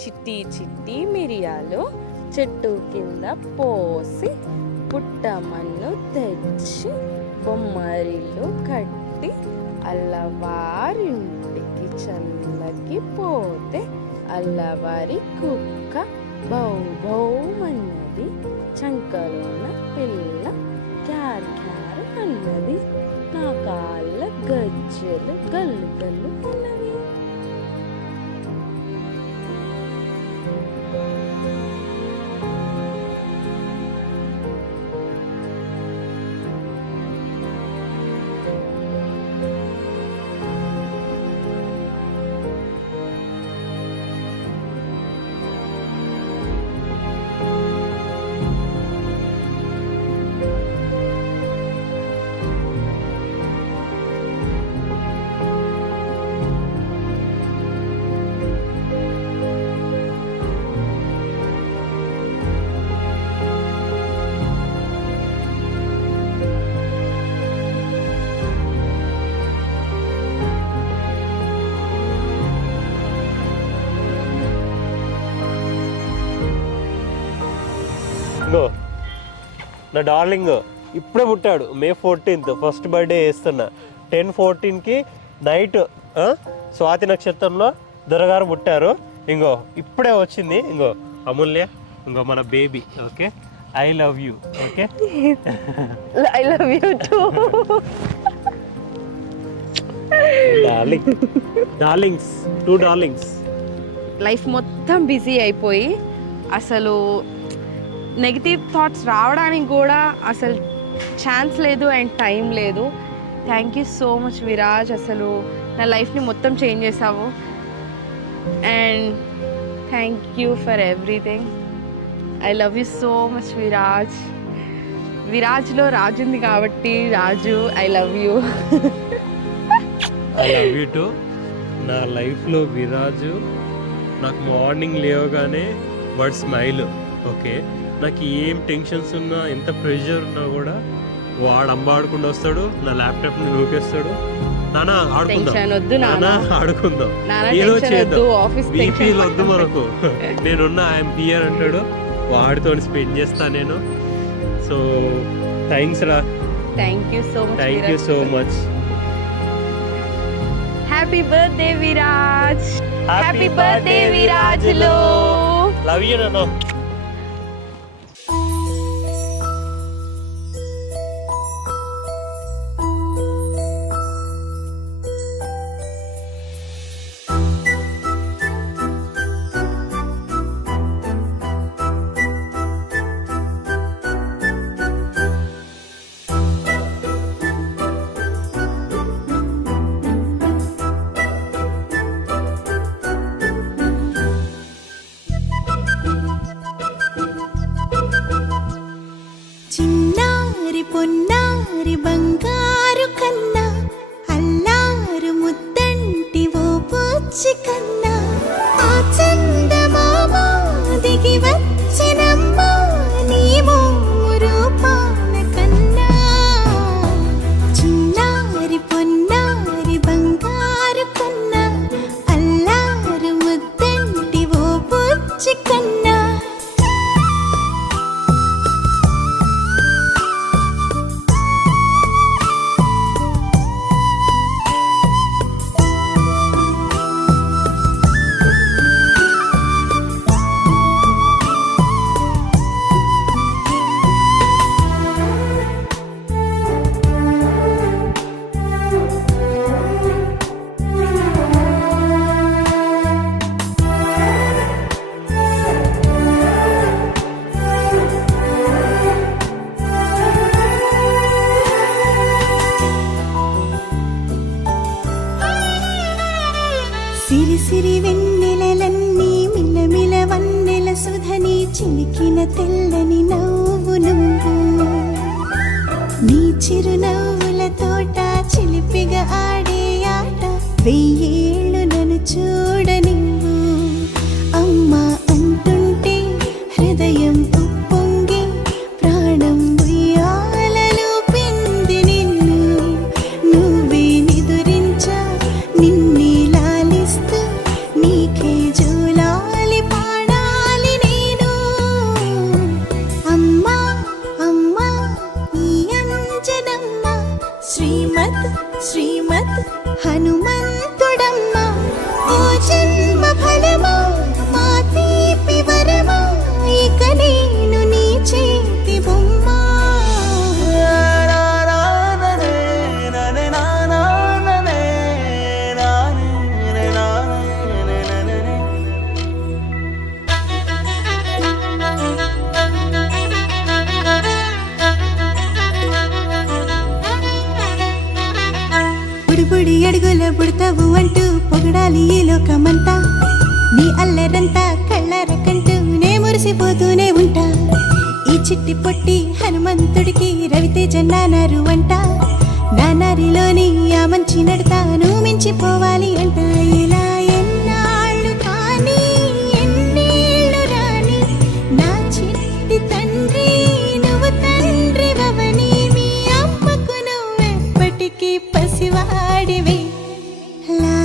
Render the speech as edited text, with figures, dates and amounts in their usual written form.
చిట్టి చిట్టి మిరియాలు చెట్టు కింద పోసి పుట్టమన్ను తెచ్చి బొమ్మరిల్లు కట్టి అల్లవారింటికి చల్లకి పోతే అల్లవారి కుక్క బౌ బౌమన్నది, చంకలోన పిల్ల క్యార్ క్యార్ అన్నది, నా కాళ్ళ గజ్జెలు గల్లు గల్లు అన్నవి. నా డార్లింగ్ ఇప్పుడే పుట్టాడు, May 14th ఫస్ట్ బర్త్డే చేస్తున్నా. 10/14కి నైట్ స్వాతి నక్షత్రంలో దొరగారు పుట్టారు. ఇంకో ఇప్పుడే వచ్చింది, ఇంకో అమూల్య, ఇంకో మన baby. Okay, I love you. Okay, I love you too. Darlings, 2 darlings. Life మొత్తం బిజీ అయిపోయి అసలు నెగిటివ్ థాట్స్ రావడానికి కూడా అసలు ఛాన్స్ లేదు అండ్ టైం లేదు. Thank you so much Viraj, అసలు నా లైఫ్ని మొత్తం చేంజ్ చేసావు. And thank you for everything. I love you so much Viraj. విరాజ్లో రాజు ఉంది కాబట్టి Raju, I love you. I love you too. నా లైఫ్లో విరాజు నాకు మార్నింగ్ లేవగానే వాడు స్మైల్. ఓకే, నాకు ఏం టెన్షన్స్ ఉన్నా, ఎంత ప్రెషర్ ఉన్నా కూడా వాడు అంబాడుకుండా వస్తాడు, నా ల్యాప్టాప్ని నూకేస్తాడు. నానా ఆడుకుందాం, నానా ఆడుకుందాం, ఏదో చేద్దాం, బీపీలు వద్దు మనకు, నేనున్నా, ఐఎమ్ హియర్ అంటాడు. వాడితో స్పెండ్ చేస్తా నేను. సో థ్యాంక్స్ రా. Thank you so much. Thank you so much. Happy birthday Viraj. Happy birthday విరాజ్లో. లవ్ యూ నాన్న. చిన్నారి పొన్నారి బంగారు కన్నా, అల్లారు ముద్దంటి ఓ పూచి కన్నా, ఆ చందమామ దిగి వచ్చినమ్మా నీ మోము రూపాన కన్నా. చిన్నారి పొన్నారి బంగారు కన్నా, అల్లారు ముద్దంటి ఓ పూచి కన్నా. చేసావు అంటూ పొగడాలి ఈ లోకమంతా. నీ అల్లరంతా కళ్ళారకంటూ నే మురిసిపోతూనే ఉంటా. ఈ చిట్టి పొట్టి హనుమంతుడికి రవితేజ నానారు అంట. నానారిలోని ఆ మంచి నడతాను మించిపోవాలి అంట. ఇలా ఎన్నాళ్ళు కానీ ఎన్నేళ్ళు రాని నా చిట్టి తండ్రి నువ్వు తండ్రి వవని. మీ అమ్మకు నువ్వెప్పటికీ పసివాడివి. లా